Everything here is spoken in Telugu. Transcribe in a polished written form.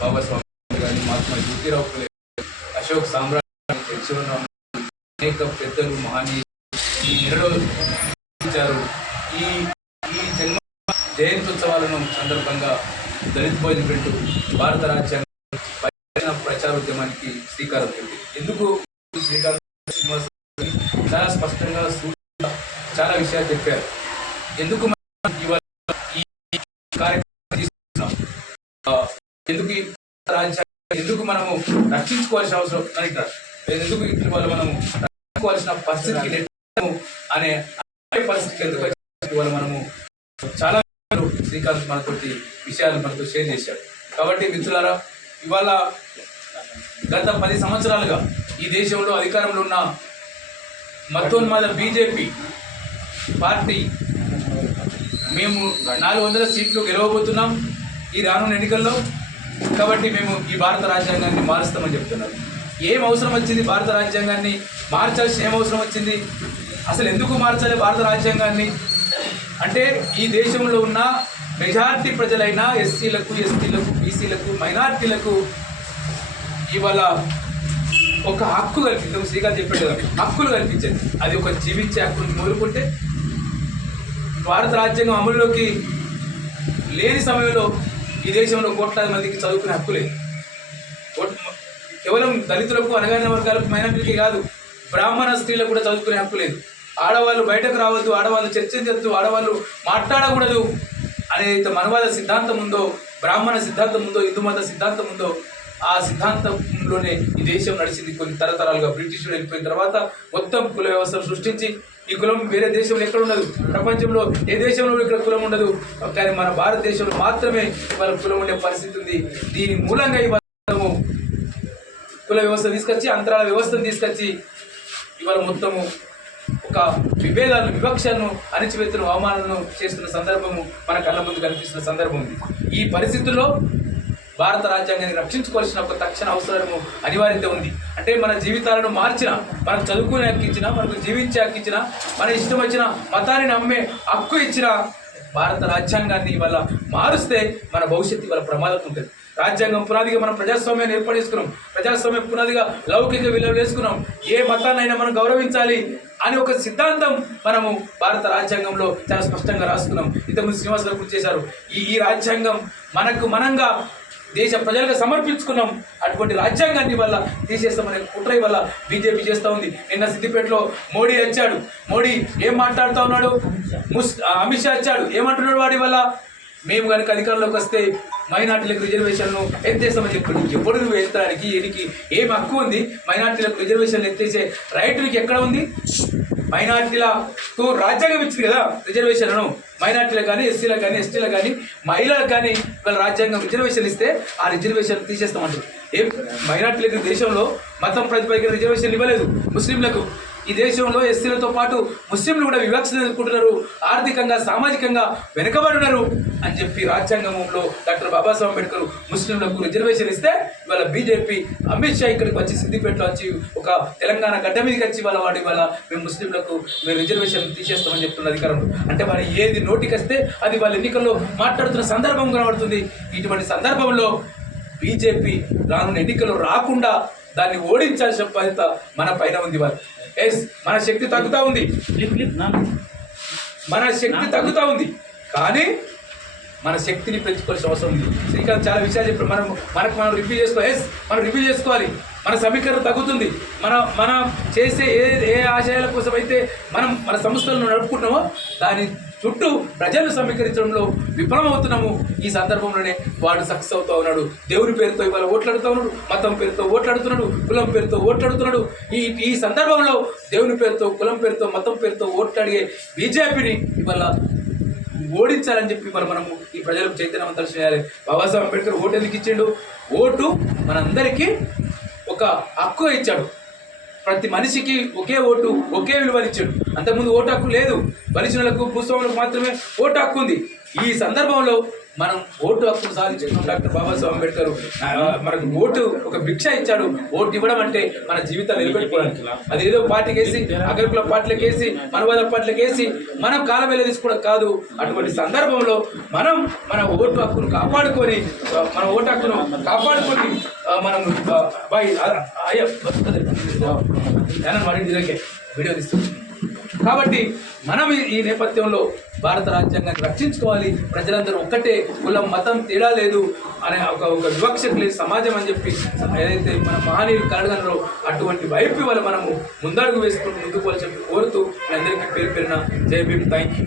బాబాసాహెబ్ కానీ, మహాత్మా జ్యోతిరావు ఫులే, అశోక్ సామ్రాట్ తెలిసి ఉన్న అనేక పెద్దలు మహనీయులు ఈ నెలలో ఈ ఈ జన్మ జయంత్యుత్సవాలను సందర్భంగా దళిత భోజన పెట్టు భారత రాజ్యాంగ ప్రచారోద్యమానికి శ్రీకారం చుట్టింది. ఎందుకు శ్రీకారం చాలా స్పష్టంగా చాలా విషయాలు చెప్పారు. ఎందుకు ఇవాళ ఈ కార్యక్రమం తీసుకున్నాం, ఎందుకు ఈ రాజ్యాంగం ఎందుకు మనము రక్షించుకోవాల్సిన అవసరం ఎందుకు ఇవాళ మనము రక్షించుకోవాల్సిన పరిస్థితికి అనే పరిస్థితికి ఎందుకు ఇవాళ మనము చాలా శ్రీకాంత్ మనతోటి విషయాలు మనతో షేర్ చేశాడు. కాబట్టి మిత్రులారా, ఇవాళ గత 10 సంవత్సరాలుగా ఈ దేశంలో అధికారంలో ఉన్న మతోన్మాద బీజేపీ పార్టీ మేము 400 సీట్లు గెలవబోతున్నాం ఈ రానున్న ఎన్నికల్లో. కాబట్టి మేము ఈ భారత రాజ్యాంగాన్ని మారుస్తామని చెప్తున్నారు. ఏం అవసరం వచ్చింది భారత రాజ్యాంగాన్ని మార్చాల్సిన ఏం అవసరం వచ్చింది? అసలు ఎందుకు మార్చాలి భారత రాజ్యాంగాన్ని అంటే, ఈ దేశంలో ఉన్న మెజారిటీ ప్రజలైన ఎస్సీలకు, ఎస్టీలకు, బీసీలకు, మైనార్టీలకు ఇవాళ ఒక హక్కు కల్పించాం. శ్రీకాంత్ చెప్పాడు కదా, హక్కులు కల్పించేది. అది ఒక జీవించే హక్కును మొదలుకుంటే భారత రాజ్యాంగం అమలులోకి లేని సమయంలో ఈ దేశంలో కోట్లాది మందికి చదువుకునే హక్కు లేదు. కేవలం దళితులకు, అనగారిన వర్గాలకు, మైనార్టీలకి కాదు, బ్రాహ్మణ స్త్రీలకు కూడా చదువుకునే హక్కు లేదు. ఆడవాళ్ళు బయటకు రావద్దు, ఆడవాళ్ళు చర్చించద్దు, ఆడవాళ్ళు మాట్లాడకూడదు అనేది మనవాద సిద్ధాంతం ఉందో, బ్రాహ్మణ సిద్ధాంతం ఉందో, హిందూ మత సిద్ధాంతం ఉందో, ఆ సిద్ధాంతంలోనే ఈ దేశం నడిచింది. కొన్ని తరతరాలుగా బ్రిటిషులు వెళ్ళిపోయిన తర్వాత మొత్తం కుల వ్యవస్థను సృష్టించి, ఈ కులం వేరే దేశంలో ఎక్కడ ఉండదు, ప్రపంచంలో ఏ దేశంలో ఇక్కడ కులం ఉండదు, కానీ మన భారతదేశంలో మాత్రమే ఇవాళ కులం ఉండే పరిస్థితి ఉంది. దీని మూలంగా ఇవాళ కుల వ్యవస్థ తీసుకొచ్చి, అంతరాల వ్యవస్థను తీసుకొచ్చి ఇవాళ మొత్తము ఒక విభేదాలను, వివక్షను, అణచివేతను, అవమానాలను చేస్తున్న సందర్భము మన కళ్ళ ముందు కనిపిస్తున్న సందర్భం ఉంది. ఈ పరిస్థితుల్లో భారత రాజ్యాంగాన్ని రక్షించుకోవాల్సిన ఒక తక్షణ అవసరము, అనివార్యత ఉంది. అంటే మన జీవితాలను మార్చిన, మనకు చదువుకునే హక్కు ఇచ్చిన, మనకు జీవించే హక్కు ఇచ్చిన, మన ఇష్టం వచ్చిన మతాన్ని నమ్మే హక్కు ఇచ్చిన భారత రాజ్యాంగాన్ని ఇవాళ మారుస్తే మన భవిష్యత్తు ఇవాళ ప్రమాదం ఉంటుంది. రాజ్యాంగం పునాదిగా మనం ప్రజాస్వామ్యాన్ని ఏర్పడేసుకున్నాం, ప్రజాస్వామ్యం పునాదిగా లౌకిక విలువలు వేసుకున్నాం, ఏ మతాన్నైనా మనం గౌరవించాలి అని ఒక సిద్ధాంతం మనము భారత రాజ్యాంగంలో చాలా స్పష్టంగా రాసుకున్నాం. ఇంతకుముందు శ్రీనివాస్ గారు గుర్తు చేశారు. ఈ రాజ్యాంగం మనంగా దేశ ప్రజలకు సమర్పించుకున్నాం. అటువంటి రాజ్యాంగాన్ని వల్ల తీసేస్తామనే కుట్ర వల్ల బీజేపీ చేస్తూ ఉంది. నిన్న సిద్దిపేటలో మోడీ వచ్చాడు. మోడీ ఏం మాట్లాడుతూ ఉన్నాడు? అమిత్ షా వచ్చాడు. ఏమంటున్నాడు వాడి వల్ల? మేము కనుక అధికారంలోకి వస్తే మైనార్టీలకు రిజర్వేషన్ను ఎత్తేస్తామని చెప్పాడు. ఎప్పుడు నువ్వు ఎత్తడానికి ఎనికి ఏం హక్కు ఉంది? మైనార్టీలకు రిజర్వేషన్లు ఎత్తేసే రైట్ నీకు ఎక్కడ ఉంది? మైనార్టీలకు రాజ్యాంగం ఇచ్చింది కదా రిజర్వేషన్లను. మైనార్టీలకు కానీ, ఎస్సీలకు కానీ, ఎస్టీలకు కానీ, మహిళలకు కానీ వాళ్ళ రాజ్యాంగం రిజర్వేషన్ ఇస్తే ఆ రిజర్వేషన్ తీసేస్తామంటారు. ఏం మైనార్టీలకు దేశంలో మతం ప్రతిపాదిక రిజర్వేషన్ ఇవ్వలేదు. ముస్లింలకు ఈ దేశంలో ఎస్సీలతో పాటు ముస్లింలు కూడా వివక్ష ఎదుర్కొంటున్నారు, ఆర్థికంగా, సామాజికంగా వెనుకబడి ఉన్నారు అని చెప్పి రాజ్యాంగంలో డాక్టర్ బాబాసాహెబ్ అంబేద్కర్ ముస్లింలకు రిజర్వేషన్ ఇస్తే ఇవాళ బీజేపీ అమిత్ షా ఇక్కడికి వచ్చి సిద్దిపేటలో వచ్చి ఒక తెలంగాణ గడ్డ మీదకి వచ్చి ఇవాళ మేము ముస్లింలకు మేము రిజర్వేషన్ తీసేస్తామని చెప్తున్న అధికారంలో. అంటే వాళ్ళు ఏది నోటికి వస్తే అది వాళ్ళ ఎన్నికల్లో మాట్లాడుతున్న సందర్భం కనబడుతుంది. ఇటువంటి సందర్భంలో బీజేపీ రానున్న ఎన్నికలు రాకుండా దాన్ని ఓడించాల్సిన బాధ్యత మన పైన ఉంది. మన శక్తి తగ్గుతూ ఉంది, మన శక్తి తగ్గుతూ ఉంది, కానీ మన శక్తిని పెంచుకోవాల్సిన అవసరం ఉంది. శ్రీకాంత్ చాలా విషయాలు చెప్పారు. మనం రివ్యూ చేసుకోవాలి. మనం రివ్యూ చేసుకోవాలి. మన సమీకరణ తగ్గుతుంది. మనం చేసే ఏ ఆశయాల కోసం అయితే మన సంస్థలను నడుపుకుంటున్నామో దాని చుట్టూ ప్రజలను సమీకరించడంలో విఫలమవుతున్నాము. ఈ సందర్భంలోనే వాడు సక్సెస్ అవుతూ ఉన్నాడు. దేవుని పేరుతో ఇవాళ ఓట్లాడుతూ ఉన్నాడు, మతం పేరుతో ఓట్లాడుతున్నాడు, కులం పేరుతో ఓట్లాడుతున్నాడు. ఈ సందర్భంలో దేవుని పేరుతో, కులం పేరుతో, మతం పేరుతో ఓట్లాడే బీజేపీని ఇవాళ ఓడించాలని చెప్పి మనము ఈ ప్రజలకు చైతన్యవంతం చేయాలి. బాబాసాహెబ్ అంబేద్కర్ ఓటు ఎందుకు ఇచ్చిండు? ఓటు మనందరికీ ఒక హక్కు ఇచ్చాడు. ప్రతి మనిషికి ఒకే ఓటు, ఒకే విలువనిచ్చాడు. అంతకుముందు ఓటు హక్కు లేదు. బలిజనులకు, భూస్వాములకు మాత్రమే ఓటు హక్కు ఉంది. ఈ సందర్భంలో మనం ఓటు హక్కును సాధించుకున్నాం. డాక్టర్ బాబాసాహెబ్ అంబేద్కర్ మనకు ఓటు ఒక భిక్ష ఇచ్చాడు. ఓటు ఇవ్వడం అంటే మన జీవితాలు నిలబెట్టుకోవడానికి. అదేదో పార్టీకేసి అగ్రకుల పార్టీలకేసి మనవాద పార్టీలకేసి మనం కాలవేళ తీసుకోవడం కాదు. అటువంటి సందర్భంలో మనం మన ఓటు హక్కును కాపాడుకొని మనం వీడియో తీస్తున్నాం. కాబట్టి మనం ఈ నేపథ్యంలో భారత రాజ్యాంగాన్ని రక్షించుకోవాలి. ప్రజలందరూ ఒక్కటే, కులం మతం తేడా లేదు అనే ఒక వివక్షకు లేదు సమాజం అని చెప్పి ఏదైతే మన మహనీయులు కలగనరో అటువంటి వైపు వల్ల మనము ముందడుగు వేసుకుంటూ ముందుకు చెప్పి కోరుతూ మీ అందరికీ పేరు పేరున జై భీమ్. Thank you.